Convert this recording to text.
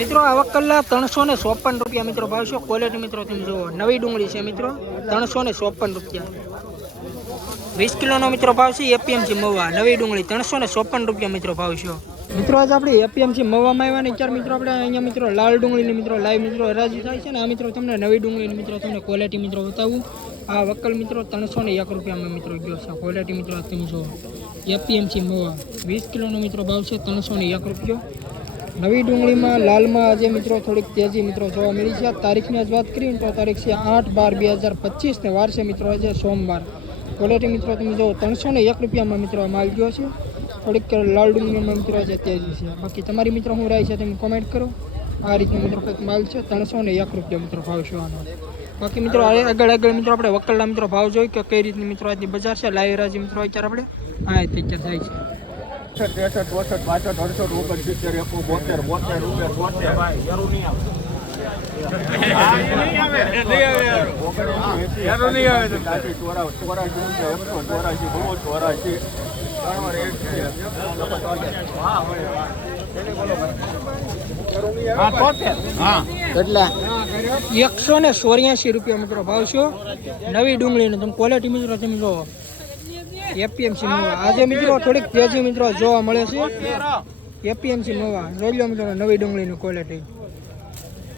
મિત્રો આ વકલ્લા 354 રૂપિયા મિત્રો ભાવ છે. ક્વોલિટી મિત્રો તમે જુઓ, નવી ડુંગળી છે મિત્રો 354 રૂપિયા. 20 કિલોનો મિત્રો ભાવ છે. એપીએમસી મવા નવી ડુંગળી 354 રૂપિયા મિત્રો ભાવ છે. મિત્રો આજે આપણે એપીએમસી મવામાં આવ્યા ને ચાર મિત્રો આપણે અહીંયા મિત્રો લાલ ડુંગળીની મિત્રો લાઈવ મિત્રો હરાજી થાય છે ને આ મિત્રો તમને નવી ડુંગળીની મિત્રો તમને ક્વોલિટી મિત્રો બતાવું. આ વકલ મિત્રો 301 રૂપિયામાં મિત્રો ગયો છે. ક્વોલિટી મિત્રો તમે જુઓ, એપીએમસી મવા 20 કિલોનો મિત્રો ભાવ છે 301 રૂપિયો. નવી ડુંગળીમાં લાલમાં આજે મિત્રો થોડીક તેજી મિત્રો જોવા મળી છે. તારીખની આજ વાત કરીએ તો તારીખ છે 8/12/2025 ને વાર છે મિત્રો આજે સોમવાર. ક્વોલિટી મિત્રો તમે જુઓ 301 રૂપિયામાં મિત્રો માલ ગયો છે. થોડીક લાલ ડુંગળીમાં મિત્રો આજે તેજી છે. બાકી તમારી મિત્રો શું રાય છે તમે કોમેન્ટ કરો. આ રીતનો મિત્રો કંઈક માલ છે 301 રૂપિયા મિત્રો ભાવ છે આનો. બાકી મિત્રો આગળ મિત્રો આપણે વકલના મિત્રો ભાવ જોઈ કે કઈ રીતની મિત્રો આજની બજાર છે. લાઈવ રાજી મિત્રો અત્યારે આપણે આ અત્યારે થાય છે 63 64 65 68 69 70 72 ભાઈ યારું નહીં કેટલા 184 રૂપિયા મિત્રો ભાવ છે. નવી ડુંગળીનો તમે ક્વોલિટી મિત્રો તમે જોવો, એપીએમસી મવા આજે મિત્રો થોડીક તેજી મિત્રો જોવા મળે છે. એપીએમસી મવા જોઈ લો મિત્રો નવી ડુંગળીની ક્વોલિટી.